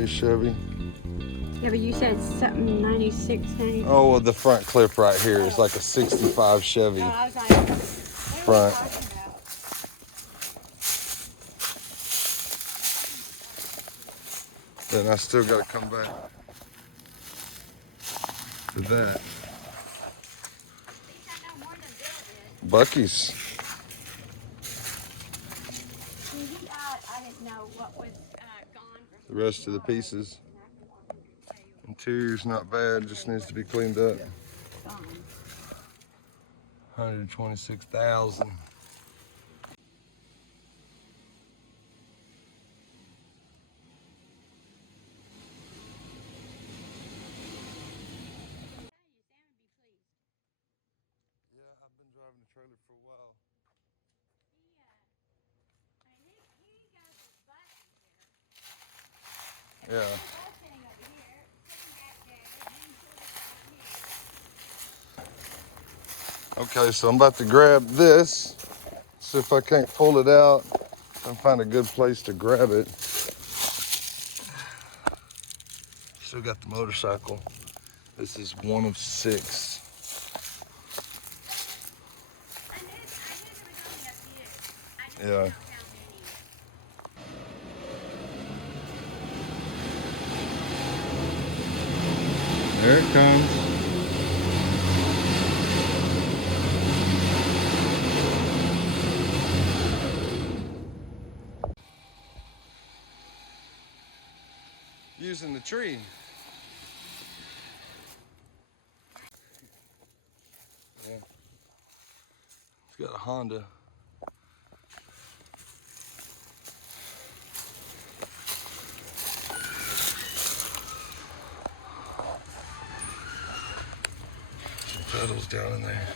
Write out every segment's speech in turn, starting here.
93 Chevy. Yeah, but you said something 96, 90. Oh, well, the front clip right here is like a 65 Chevy I was like, front. Then I still got to come back to that. Bucky's. I didn't know what was gone. The rest of the pieces. Interior's not bad, just needs to be cleaned up. 126,000. Yeah. Okay, so I'm about to grab this. See if I can't pull it out and find a good place to grab it. Still got the motorcycle. This is one of 6. Yeah. There it comes. Using the tree. Yeah. It's got a Honda. Some pedals down in there.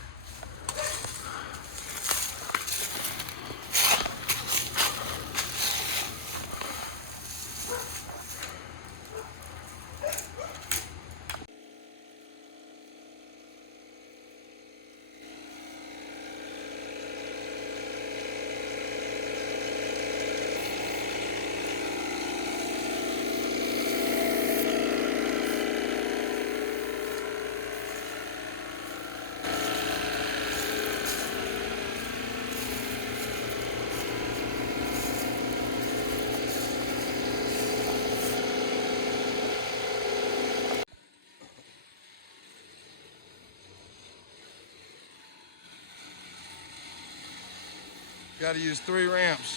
Got to use 3 ramps.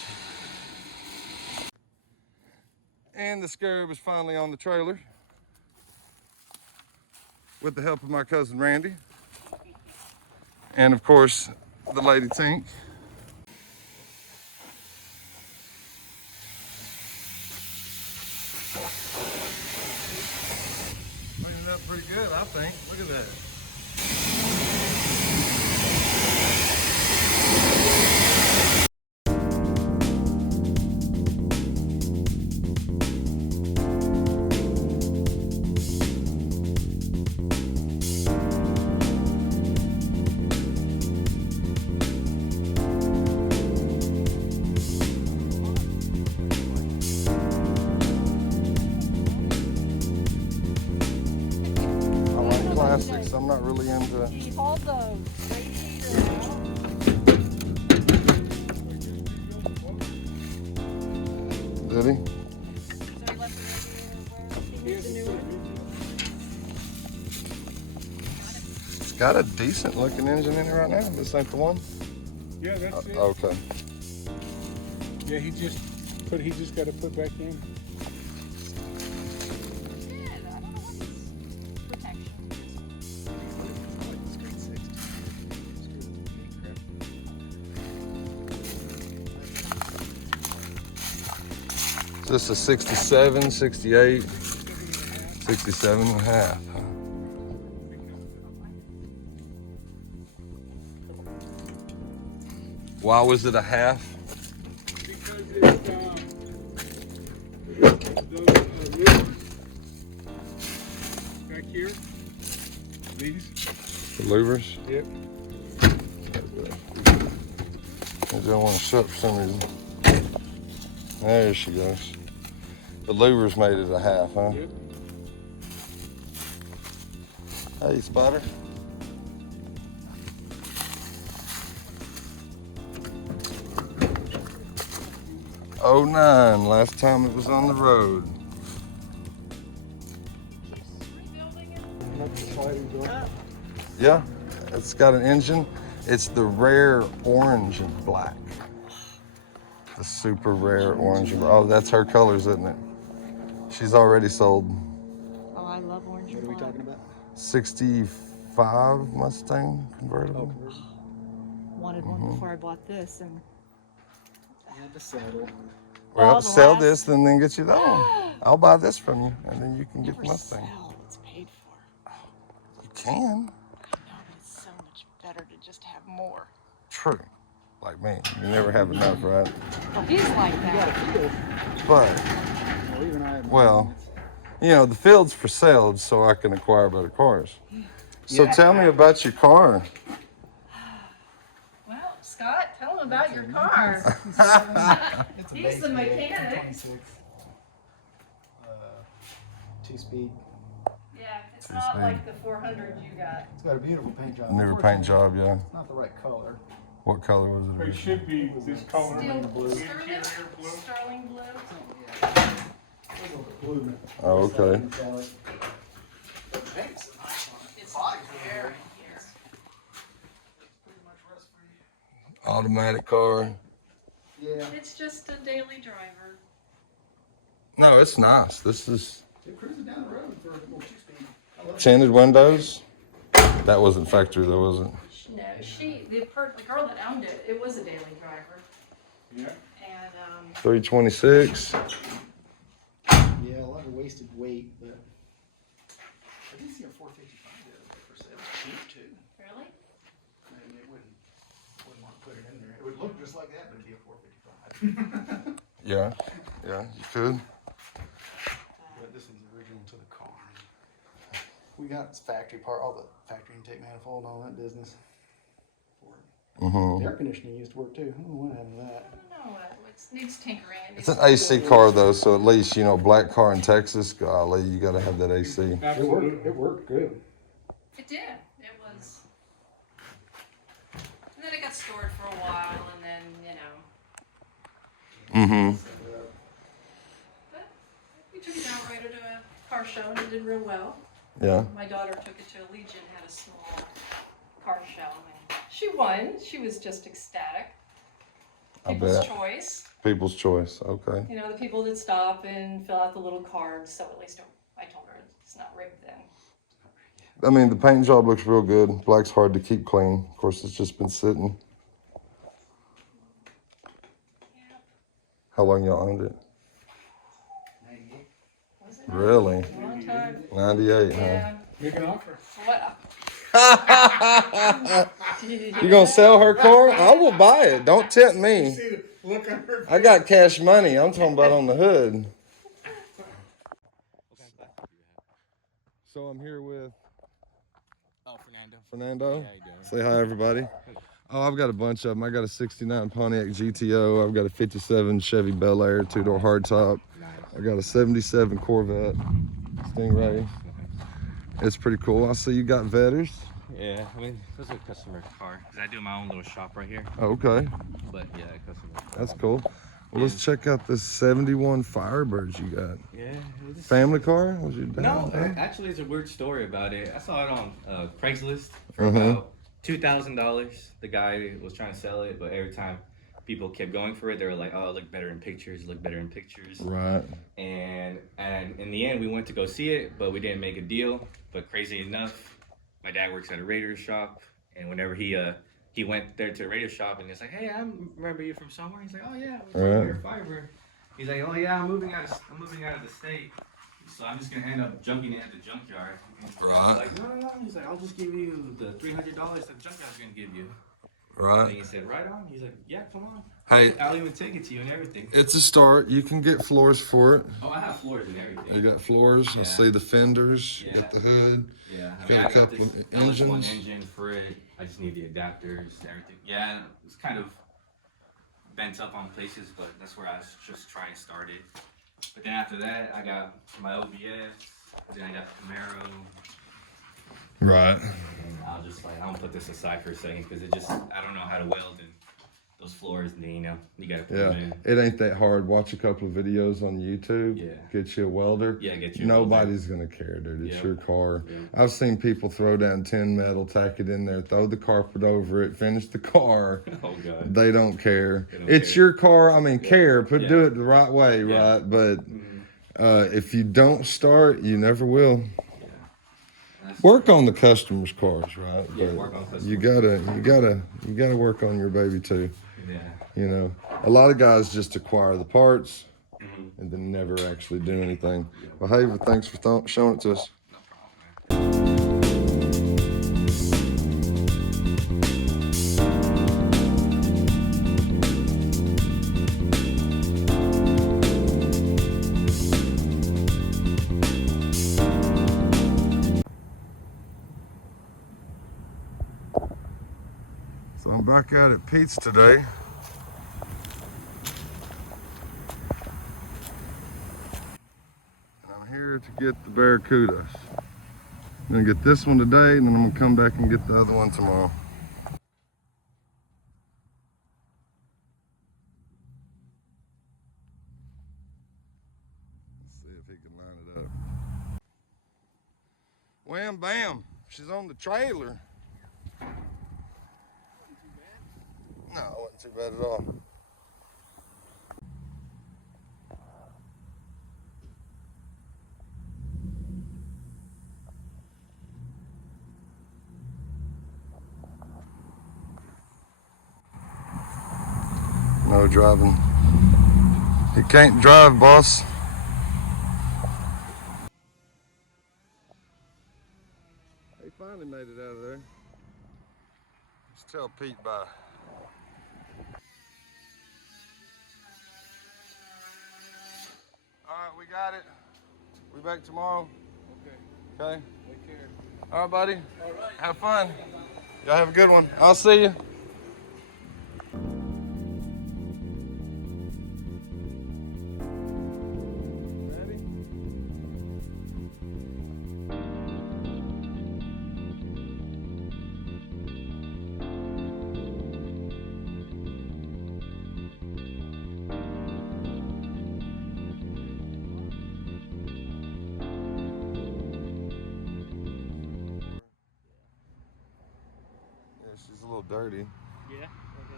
And the Scarab is finally on the trailer with the help of my cousin Randy. And of course, the lady Tink. Cleaned it up pretty good, I think. Look at that. Classics. I'm not really into. He hold those. Did he? So he left the radio where he needs a new one. It's got a decent looking engine in it right now. This ain't the one? Yeah, that's it. Okay. Yeah, he just got to put back in. Is this a 67, 68, 67 and a half? Huh? Why was it a half? Because it's those ribs back here. These. The louvers? Yep. I don't want to shut for some reason. There she goes. The louvers made it a half, huh? Yep. Hey, Spider. '09, last time it was on the road. Yeah, it's got an engine. It's the rare orange and black. The super rare orange and black. Oh, that's her colors, isn't it? She's already sold. Oh, I love orange. What are we talking about? 65 Mustang convertible. Wanted one before I bought this, and I had to settle. Well, the sell last- this and then get you that one. I'll buy this from you, and then you can get never the Mustang. sell. It's paid for. You can. I know, but it's so much better to just have more. True. Like me, you never have enough, right? Well, he's like that. But, Well, even I had well, you know, the field's for sale so I can acquire better cars. So tell me about your car. Well, Scott, tell him about your car. He's the mechanic. 26. 2-speed. Yeah, it's not like the 400 you got. It's got a beautiful paint job. Never paint job, yeah. It's not the right color. What color was It it? should be this color. Steel blue. sterling, Blue. sterling blue. Blue. Oh, okay. Metallic. The paint's so nice on it. It's very here. Pretty much rust free. Automatic car. Yeah. It's just a daily driver. No, it's nice. This is It cruising down the road for a little 2-speed. I love it. tinted windows. That wasn't factory though, was it? No, the girl that owned it, it was a daily driver. Yeah. And 326. Yeah, a lot of wasted weight, but I did see a 455 the other day for sale. Cheap too. really? And it wouldn't want to put it in there. It would look just like that, but it'd be a 455. Yeah, yeah, you could. But this one's original to the car. We got factory part, all the factory intake manifold, all that business. For it. Mm-hmm. The air conditioning used to work too. I don't know what happened to that. I don't know. It needs tinkering. It's an AC car though, so at least, you know, black car in Texas, golly, you gotta have that AC. Absolutely. It worked good. It did. It was. And then it got stored for a while, and then, you know. Mm-hmm. But we took it outright at a car show, and it did real well. Yeah. My daughter took it to Allegiant, had a small car show, and she won. She was just ecstatic. I People's bet. choice. People's choice. Okay. You know, the people that stop and fill out the little cards, so at least I told her it's not rigged then. I mean, the paint job looks real good. Black's hard to keep clean. Of course, it's just been sitting. Yeah. How long y'all owned it? 98. Was it? Really? Long time. 98, huh? Yeah. Make an offer. What? You gonna sell her car? I will buy it. Don't tempt me. See the look on her. I got cash money. I'm talking about on the hood. So I'm here with Oh, Fernando. Fernando. How you doing? Say hi, everybody. Oh, I've got a bunch of them. I got a 69 Pontiac GTO. I've got a 57 Chevy Bel Air 2-door hardtop. I got a 77 Corvette Stingray. It's pretty cool. I see you got Vetters. Yeah, I mean, this is a customer car. 'Cause I do my own little shop right here. Okay, But yeah, customer. that's cool. Well, let's check out this 71 Firebirds you got. Yeah. It's, Family car? Was your dad? no, actually, it's a weird story about it. I saw it on Craigslist for Uh-huh. about $2,000. The guy was trying to sell it, but every time people kept going for it, they were like, "Oh, it looked better in pictures. Look better in pictures." Right. And in the end, we went to go see it, but we didn't make a deal. But crazy enough, my dad works at a radio shop, and whenever he went there to the radio shop, and he's like, "Hey, I remember you from somewhere." He's like, "Oh yeah, I was Right. your Firebird." He's like, "Oh yeah, I'm moving out of the state, so I'm just gonna end up junking it at the junkyard." And I was Right. like, no. He's like, "I'll just give you the $300 that the junkyard's gonna give you." And Right. he said, "Right on." He's like, "Yeah, come on. Hey, I'll even take it to you and everything." it's a start. You can get floors for it. Oh, I have floors and everything. You got floors. I Yeah. see the fenders. You Yeah. got the hood. Yeah, Got a I got couple this of LS1 engines. engine for it. I just need the adapters, everything. Yeah, it's kind of bent up on places, but that's where I was just trying to start it. But then after that, I got my OBS. Then I got the Camaro. Right. And I'll just like, I'll put this aside for a second because it just, I don't know how to weld and those floors, you know, you gotta put them in. It ain't that hard. Watch a couple of videos on YouTube. Yeah. Get you a welder. Yeah, get you a Nobody's gonna care, dude. It's Yep. your car. Yeah. I've seen people throw down tin metal, tack it in there, throw the carpet over it, finish the car. Oh God. They don't care. They don't It's care. your car. I mean, care, but Yeah. do it the right way, Yeah. right? But if you don't start, you never will. Work on the customers' cars, right? Yeah, But work on customers. you gotta work on your baby too. Yeah. You know, a lot of guys just acquire the parts Mhm. and then never actually do anything. Well, hey, thanks for showing it to us. No problem, man. So I'm back out at Pete's today. And I'm here to get the Barracudas. I'm gonna get this one today, and then I'm gonna come back and get the other one tomorrow. Let's see if he can line it up. Wham bam, she's on the trailer. No, it wasn't too bad at all. No driving. He can't drive, boss. He finally made it out of there. Just tell Pete bye. All right, we got it. We back tomorrow. Okay. Okay. Take care. All right, buddy. All right. Have fun. Y'all have a good one. I'll see you. Ready? Yeah, she's a little dirty. Yeah, like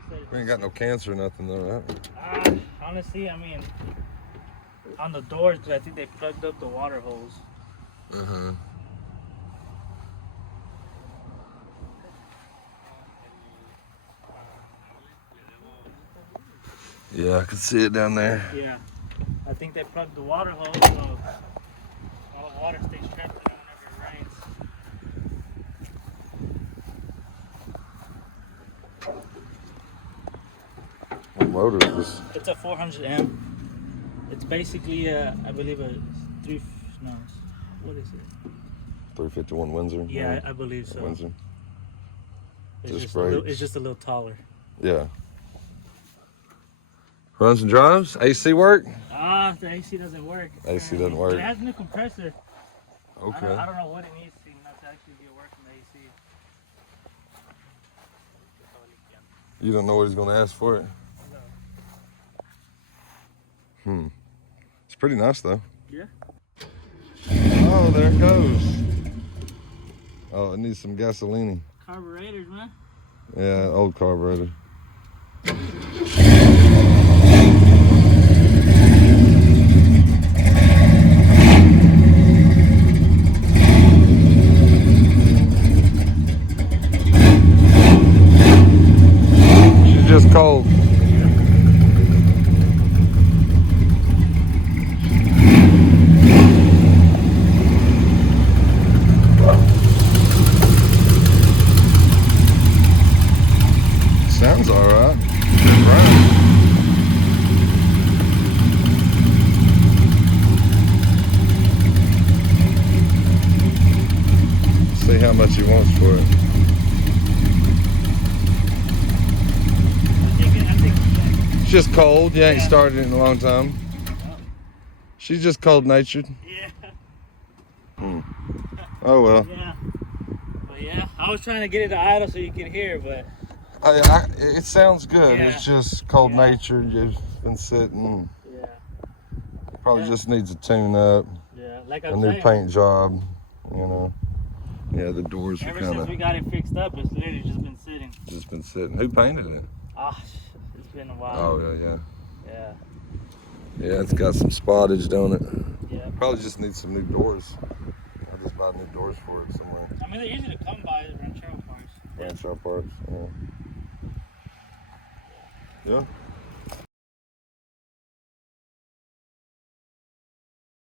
I said. We ain't got no cancer or nothing though, right? Honestly, I mean, on the doors, 'cause I think they plugged up the water hose. Uh-huh. Yeah, I can see it down there. Yeah, I think they plugged the water hose, so all the water stays trapped in it whenever it rains. What motor is this? It's a 400M. It's basically, I believe, a what is it? 351 Windsor? Yeah, I believe so. Windsor. It's Just just, a little, brakes. it's just a little taller. Yeah. Runs and drives? AC work? The AC doesn't work. AC doesn't work. It has a new compressor. Okay. I don't know what it needs to not to actually be working the AC. You don't know what he's gonna ask for it? No. It's pretty nice though. Yeah. Oh, there it goes. Oh, it needs some gasoline. Carburetors, man. Yeah, old carburetor. She's just cold. Sounds all right. Good run. See how much he wants for it. I think It's just cold. You ain't Yeah. started it in a long time. She's just cold natured. Yeah. Oh well. Yeah. But yeah, I was trying to get it to idle so you could hear, but It sounds good. Yeah. It's just cold Yeah. natured. You've been sitting. yeah. Probably Yeah. just needs a tune up, Yeah. Like a I'm new saying, paint job. You know. Yeah, the doors are ever kind since of we got it fixed up, it's literally just been sitting. just been sitting. Who painted it? Ah, it's been a while. Oh yeah, Yeah. yeah. It's got some spottage, don't it? Yeah. Probably just needs some new doors. I'll just buy new doors for it somewhere. I mean, they're easy to come by, ranchero parts. Rancho parts. Yeah. Yeah.